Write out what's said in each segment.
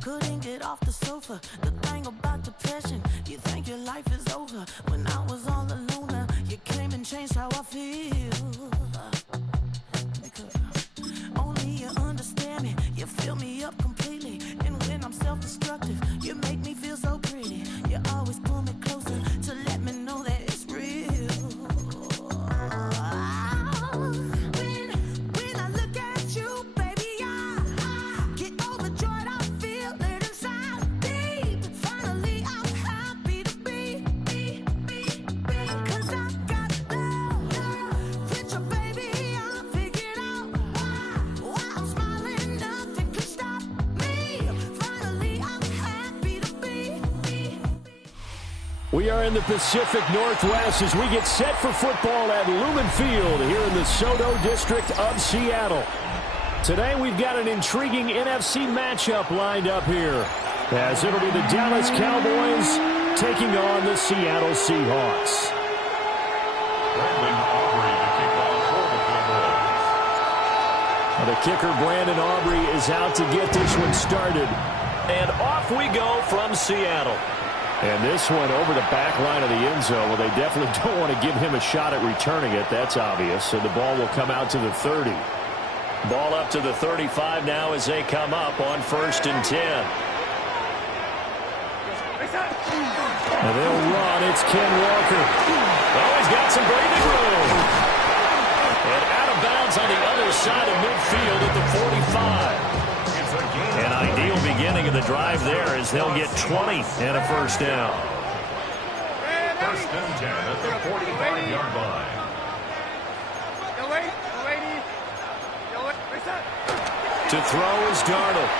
couldn't get off the sofa. The thing about depression, you think your life is over. When I was all alone, you came and changed how I feel. Because only you understand me, you fill me up completely. And when I'm self-destructive, you make me feel so pretty. You always pull me closer to let me know that it's real. When I look at you, baby, I get overjoyed. I feel it inside deep. Finally, I'm happy to be. Cause I got love with you, baby. I figured out why I'm smiling. Nothing can stop me. Finally, I'm happy to be. We are in the Pacific Northwest as we get set for football at Lumen Field here in the SoDo district of Seattle. Today we've got an intriguing NFC matchup lined up here, as it'll be the Dallas Cowboys taking on the Seattle Seahawks. The kicker, Brandon Aubrey, is out to get this one started. And off we go from Seattle. And this one over the back line of the end zone. Well, they definitely don't want to give him a shot at returning it. That's obvious. So the ball will come out to the 30. Ball up to the 35 now as they come up on 1st and 10. And they'll run. It's Ken Walker. Oh, he's got some breathing room. And out of bounds on the other side of midfield at the 45. An ideal beginning of the drive there as they'll get 20 and a first down. 1st and 10 at the 45-yard line. To throw is Darnold.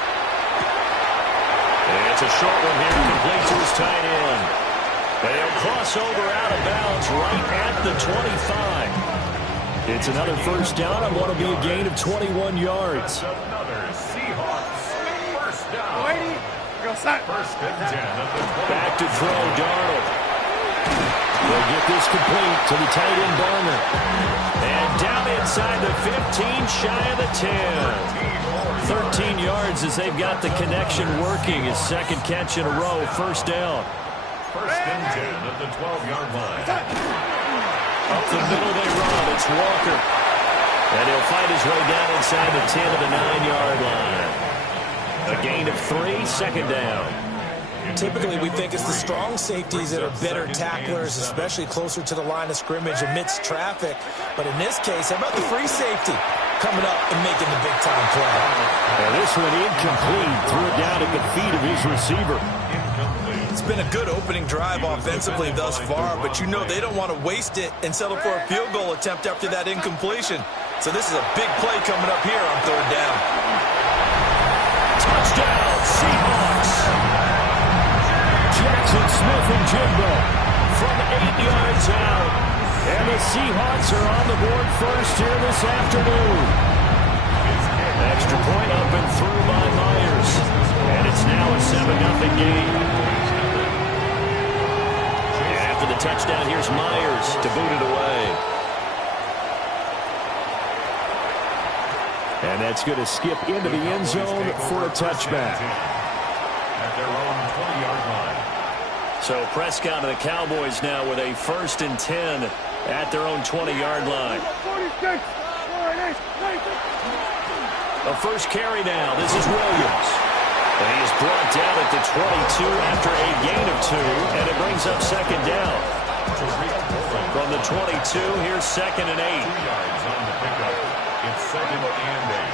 And it's a short one here, complete to his tight end. They'll cross over out of bounds right at the 25. It's another first down on what will be a gain of 21 yards. Another Seahawks first down. 1st and 10 at the 20. Back to throw, Darnold. They'll get this complete to the tight end, Barner. And down inside the 15, shy of the 10. 13 yards as they've got the connection working. His second catch in a row, first down. 1st and 10 at the 12-yard line. Up the middle they run. It's Walker. And he'll fight his way down inside the 10 of the 9-yard line. A gain of 3, second down. Typically, we think it's the strong safeties that are better tacklers, especially closer to the line of scrimmage amidst traffic. But in this case, how about the free safety coming up and making the big-time play? And this one incomplete. Threw it down at the feet of his receiver. It's been a good opening drive offensively thus far, but you know they don't want to waste it and settle for a field goal attempt after that incompletion. So this is a big play coming up here on 3rd down. Touchdown, Seahawks. Jackson Smith and Jigbo from 8 yards out. And the Seahawks are on the board first here this afternoon. Extra point up and through by Myers. And it's now a 7-0 game. And after the touchdown, here's Myers to boot it away. And that's going to skip into the end zone for a touchback. At their own 20-yard line. So Prescott and the Cowboys now with a 1st and 10 at their own 20-yard line. A first carry now. This is Williams. And he is brought down at the 22 after a gain of 2, and it brings up second down. From the 22, here's 2nd and 8. 2 yards on the pickup. It's 2nd and 8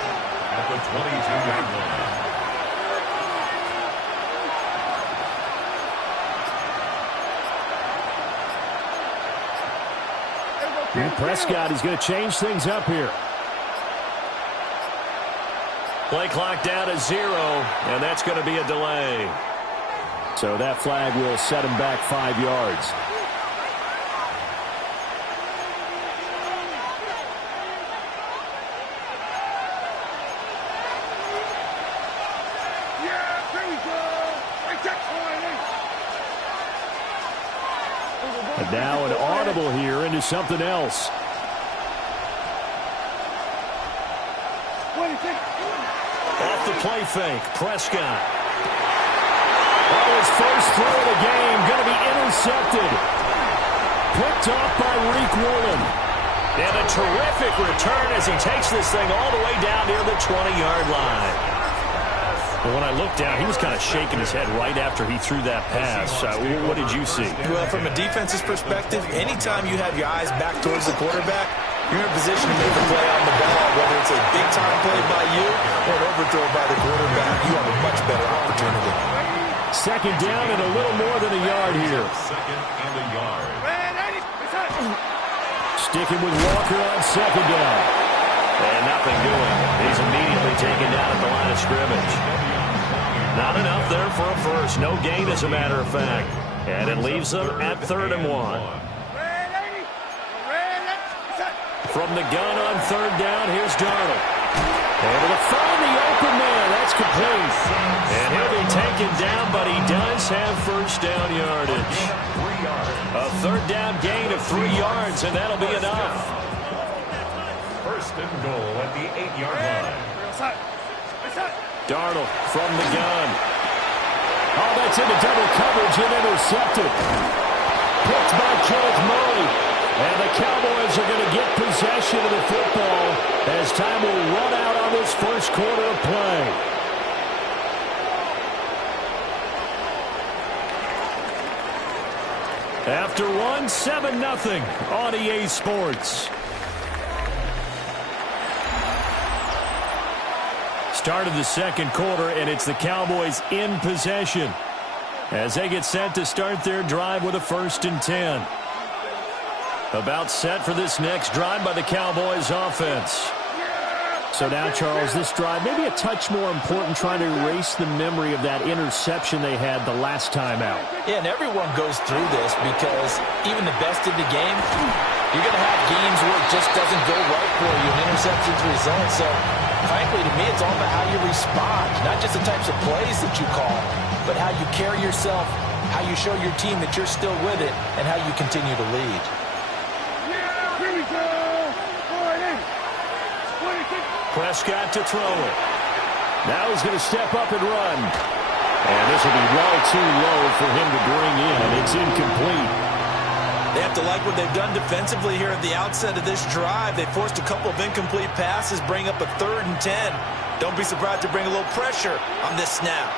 at the 22-yard line. Prescott is going to change things up here. Play clock down to 0, and that's going to be a delay. So that flag will set him back 5 yards. And now an audible here into something else. Off the play fake, Prescott. On his first throw of the game, going to be intercepted. Picked off by Riq Woolen. And a terrific return as he takes this thing all the way down near the 20-yard line. And when I looked down, he was kind of shaking his head right after he threw that pass. What did you see? Well, from a defense's perspective, anytime you have your eyes back towards the quarterback, you're in a position to make a play on the ball, whether it's a big-time play by you or an overthrow by the quarterback. You have a much better opportunity. Second down and a little more than a yard here. Second and a yard. Sticking with Walker on second down. And nothing doing. He's immediately taken down at the line of scrimmage. Not enough there for a first. No gain, as a matter of fact. And it leaves them at 3rd and 1. From the gun on 3rd down, here's Darnold. Able to find the open man. That's complete. And he'll be taken down, but he does have first down yardage. A 3rd down gain of 3 yards, and that'll be enough. First and goal at the 8-yard line. Darnold from the gun. Oh, that's into double coverage and intercepted. Picked by Kenneth Murray. And the Cowboys are going to get possession of the football as time will run out on this first quarter of play. After one, 7-0 on EA Sports. Start of the second quarter, and it's the Cowboys in possession as they get set to start their drive with a 1st and 10. About set for this next drive by the Cowboys offense. So now, Charles, this drive maybe a touch more important, trying to erase the memory of that interception they had the last time out. Yeah, and everyone goes through this because even the best in the game, you're going to have games where it just doesn't go right for you, and interceptions result. So, frankly, to me, it's all about how you respond, not just the types of plays that you call, but how you carry yourself, how you show your team that you're still with it, and how you continue to lead. Prescott to throw it. Now he's going to step up and run. And this will be well too low for him to bring in. It's incomplete. They have to like what they've done defensively here at the outset of this drive. They forced a couple of incomplete passes, bring up a 3rd and 10. Don't be surprised to bring a little pressure on this snap.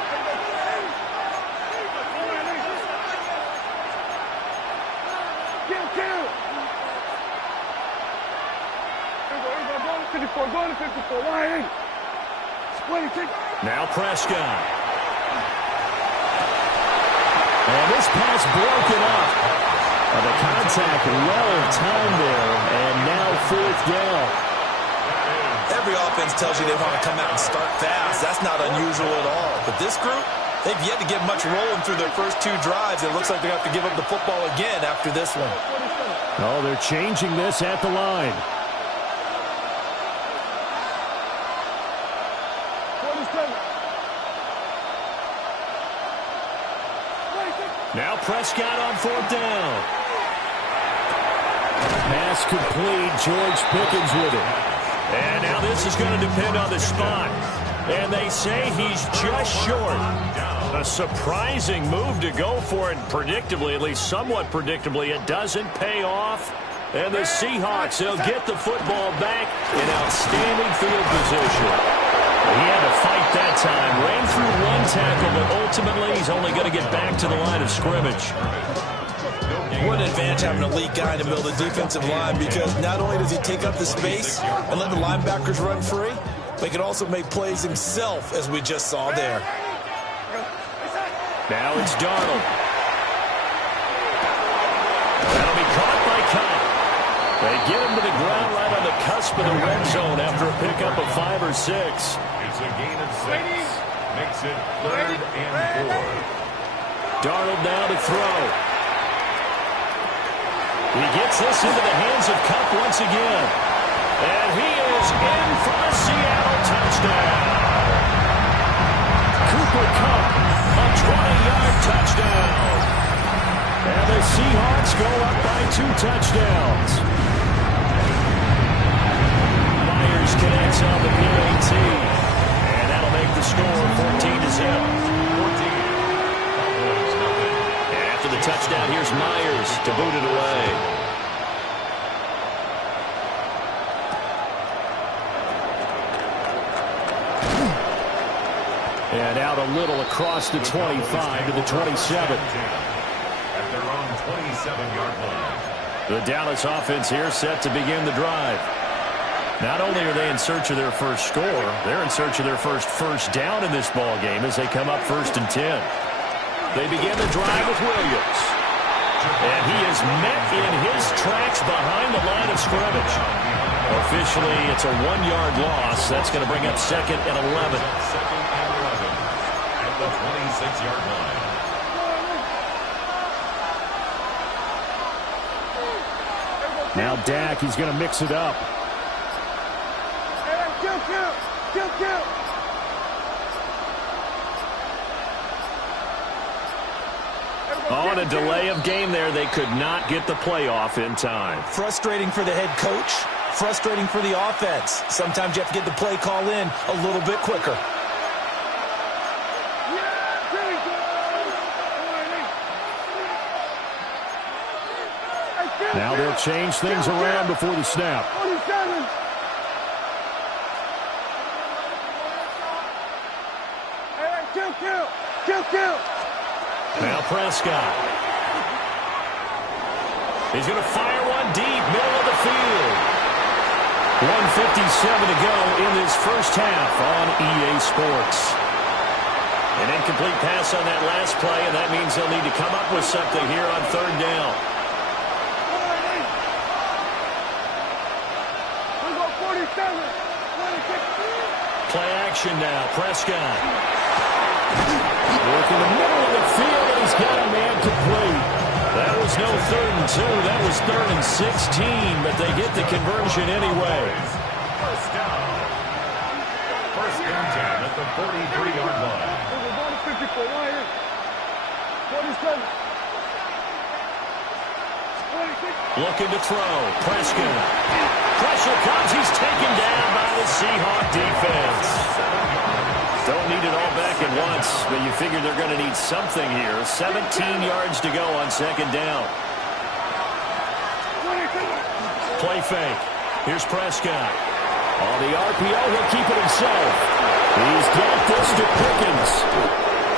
Now Prescott. And this pass broken up. The contact well timed there, and now 4th down. Every offense tells you they want to come out and start fast. That's not unusual at all. But this group, they've yet to get much rolling through their first 2 drives. It looks like they have to give up the football again after this one. Oh, they're changing this at the line. Now Prescott on 4th down. Pass complete. George Pickens with it. And now this is going to depend on the spot. And they say he's just short. A surprising move to go for it. Predictably, at least somewhat predictably, it doesn't pay off. And the Seahawks, they'll get the football back in outstanding field position. He had to fight that time. Ran through 1 tackle, but ultimately he's only going to get back to the line of scrimmage. What an advantage having an elite guy in the middle of the defensive line, because not only does he take up the space and let the linebackers run free, but he can also make plays himself, as we just saw there. Now it's Darnold. That'll be caught by Cobb. They get him to the ground right on the cusp of the red zone after a pickup of 5 or 6. It's a gain of 6. Makes it 3rd and 4. Darnold now to throw. He gets this into the hands of Kupp once again. And he is in for a Seattle touchdown. Cooper Kupp, a 20-yard touchdown. And the Seahawks go up by 2 touchdowns. Myers connects on the PAT. And that'll make the score 14-0. the touchdown. Here's Myers to boot it away. And out a little across the 25 to the 27. At their own 27-yard line. The Dallas offense here set to begin the drive. Not only are they in search of their first score, they're in search of their first down in this ball game as they come up 1st and 10. They begin the drive with Williams. And he is met in his tracks behind the line of scrimmage. Officially, it's a 1-yard loss. That's going to bring up 2nd and 11. 2nd and 11 at the 26-yard line. Now Dak, he's going to mix it up. On a delay of game there, they could not get the playoff in time. Frustrating for the head coach. Frustrating for the offense. Sometimes you have to get the play call in a little bit quicker. Now they'll change things around before the snap. Now Prescott. He's going to fire one deep, middle of the field. 1:57 to go in this first half on EA Sports. An incomplete pass on that last play, and that means they'll need to come up with something here on 3rd down. Play action now. Prescott. Work in the middle of the field, and he's got a man complete. That was no 3rd and 2. That was 3rd and 16, but they get the conversion anyway. First down. 1st and 10 at the 43-yard line. Looking to throw. Prescott. Pressure comes. He's taken down by the Seahawk defense. Don't need it all back at once, but you figure they're going to need something here. 17 yards to go on 2nd down. Play fake. Here's Prescott. On the RPO, he'll keep it himself. He's got this to Pickens.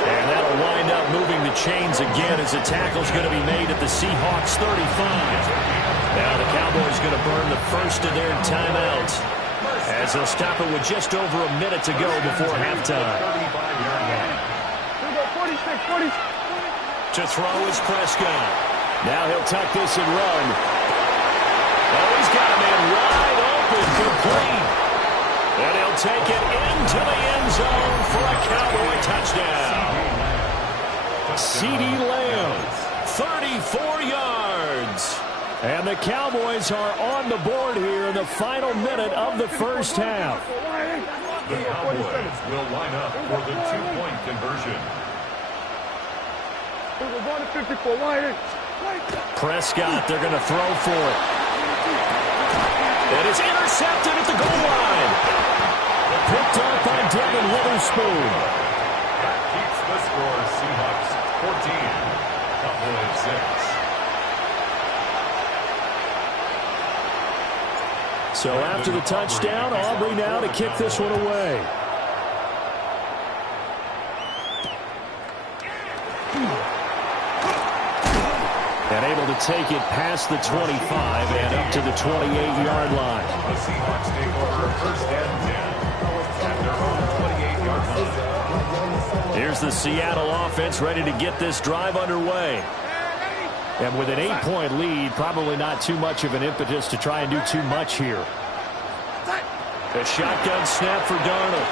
And that'll wind up moving the chains again as the tackle's going to be made at the Seahawks 35. Now the Cowboys going to burn the first of their timeouts as they'll stop it with just over a minute to go before halftime. To throw is Prescott. Now he'll tuck this and run. Oh, he's got a man wide open, complete. And he'll take it into the end zone for a Cowboy touchdown. CeeDee Lamb, 34 yards. And the Cowboys are on the board here in the final minute of the first half. The Cowboys will line up for the 2-point conversion. Prescott, they're going to throw for it. It is intercepted at the goal line. Picked up by Devin Witherspoon. That keeps the score. Seahawks 14, Cowboys 6. So after the touchdown, Aubrey now to kick this one away. And able to take it past the 25 and up to the 28-yard line. The Seahawks take over 1st and 10 at their own 28-yard line. Here's the Seattle offense ready to get this drive underway. And with an 8-point lead, probably not too much of an impetus to try and do too much here. A shotgun snap for Darnold.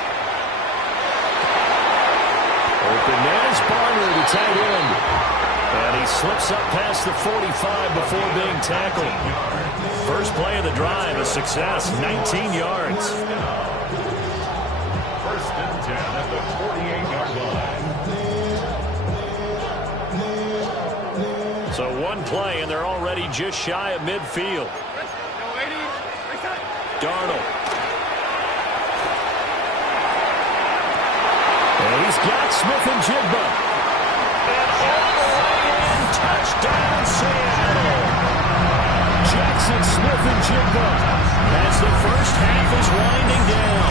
Open man is Barner, the tight end. And he slips up past the 45 before being tackled. First play of the drive, a success, 19 yards. 1st and 10 at the 48-yard line. So one play, and they're already just shy of midfield. Darnold. And he's got Smith and Jigba. And all the way in, touchdown. Ogunjigba as the first half is winding down.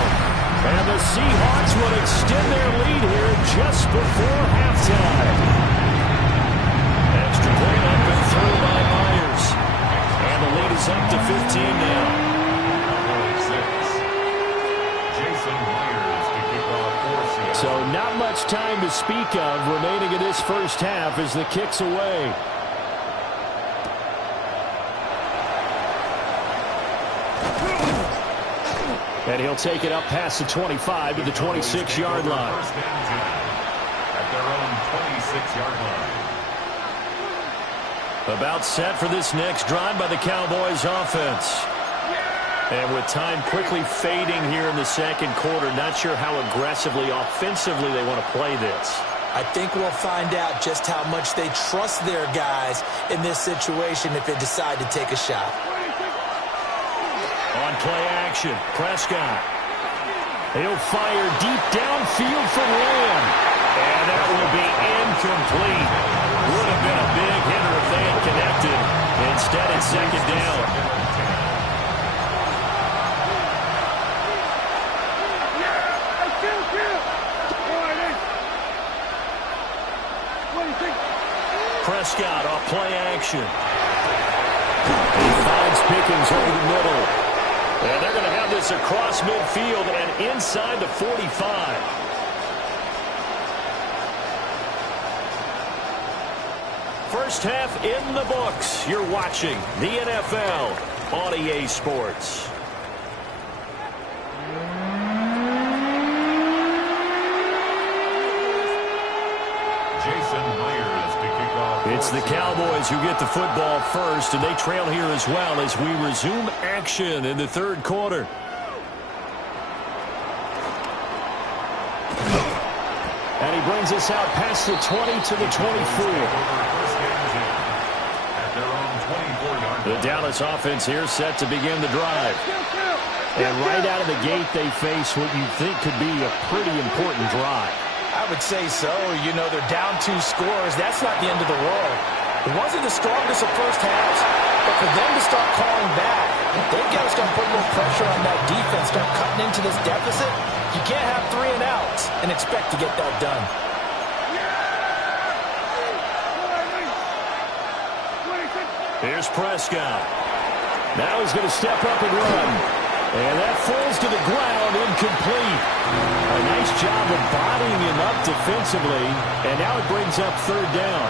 And the Seahawks will extend their lead here just before halftime. Extra point up and through by Myers. And the lead is up to 15 now. Jason Myers to kick off for Seattle. So not much time to speak of remaining in this first half as the kick's away. And he'll take it up past the 25 to the 26-yard line. First and 10 at their own 26-yard line. About set for this next drive by the Cowboys offense. And with time quickly fading here in the second quarter, not sure how aggressively, offensively they want to play this. I think we'll find out just how much they trust their guys in this situation if they decide to take a shot. On play action, Prescott. He'll fire deep downfield for Lamb. And that will be incomplete. Would have been a big hitter if they had connected. Instead, it's second down. Prescott off play action. He finds Pickens over the middle. And they're going to have this across midfield and inside the 45. First half in the books. You're watching the NFL on EA Sports. Jason Myers to kick off. It's the Cowboys who get the football first, and they trail here as well as we resume action in the third quarter. And he brings us out past the 20 to the 24. The Dallas offense here set to begin the drive. And right out of the gate, they face what you think could be a pretty important drive. I would say so. You know, they're down 2 scores. That's not the end of the world. It wasn't the strongest of first halves, but for them to start calling back, they've got to start putting more pressure on that defense, start cutting into this deficit. You can't have 3 and outs and expect to get that done. Here's Prescott. Now he's going to step up and run. And that falls to the ground, incomplete. A nice job of bodying him up defensively. And now it brings up third down.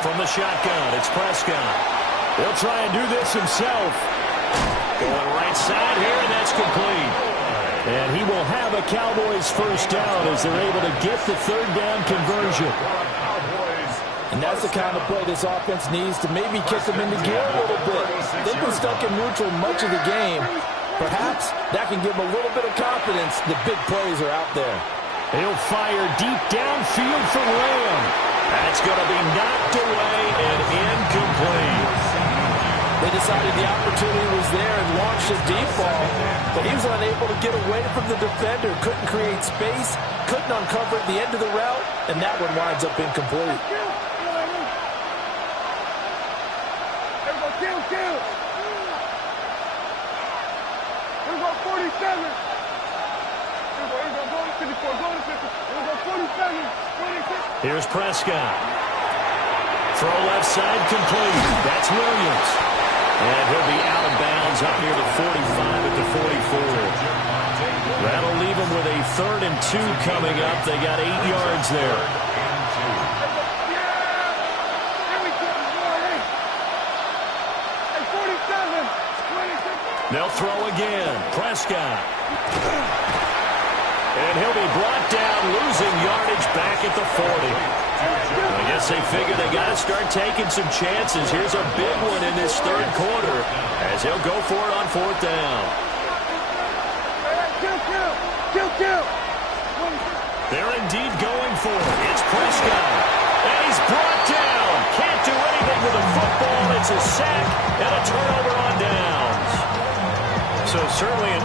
From the shotgun, it's Prescott. He'll try and do this himself. Going right side here, and that's complete. And he will have a Cowboys first down as they're able to get the third down conversion. And that's the kind of play this offense needs to maybe kick them into gear a little bit. They've been stuck in neutral much of the game. Perhaps that can give them a little bit of confidence that big plays are out there. He'll fire deep downfield for Lamb. That's going to be knocked away and incomplete. They decided the opportunity was there and launched a deep ball, but he was unable to get away from the defender, couldn't create space, couldn't uncover at the end of the route, and that one winds up incomplete. Here's Prescott. Throw left side complete. That's Williams. And he'll be out of bounds up near the 45 at the 44. That'll leave him with a 3rd and 2 coming up. They got 8 yards there. They'll throw again. Prescott. And he'll be brought down, losing yardage back at the 40. I guess they figure they got to start taking some chances. Here's a big one in this third quarter as he'll go for it on 4th down. They're indeed going for it. It's Prescott. And he's brought down. Can't do anything with the football. It's a sack and a turnover on downs. So certainly an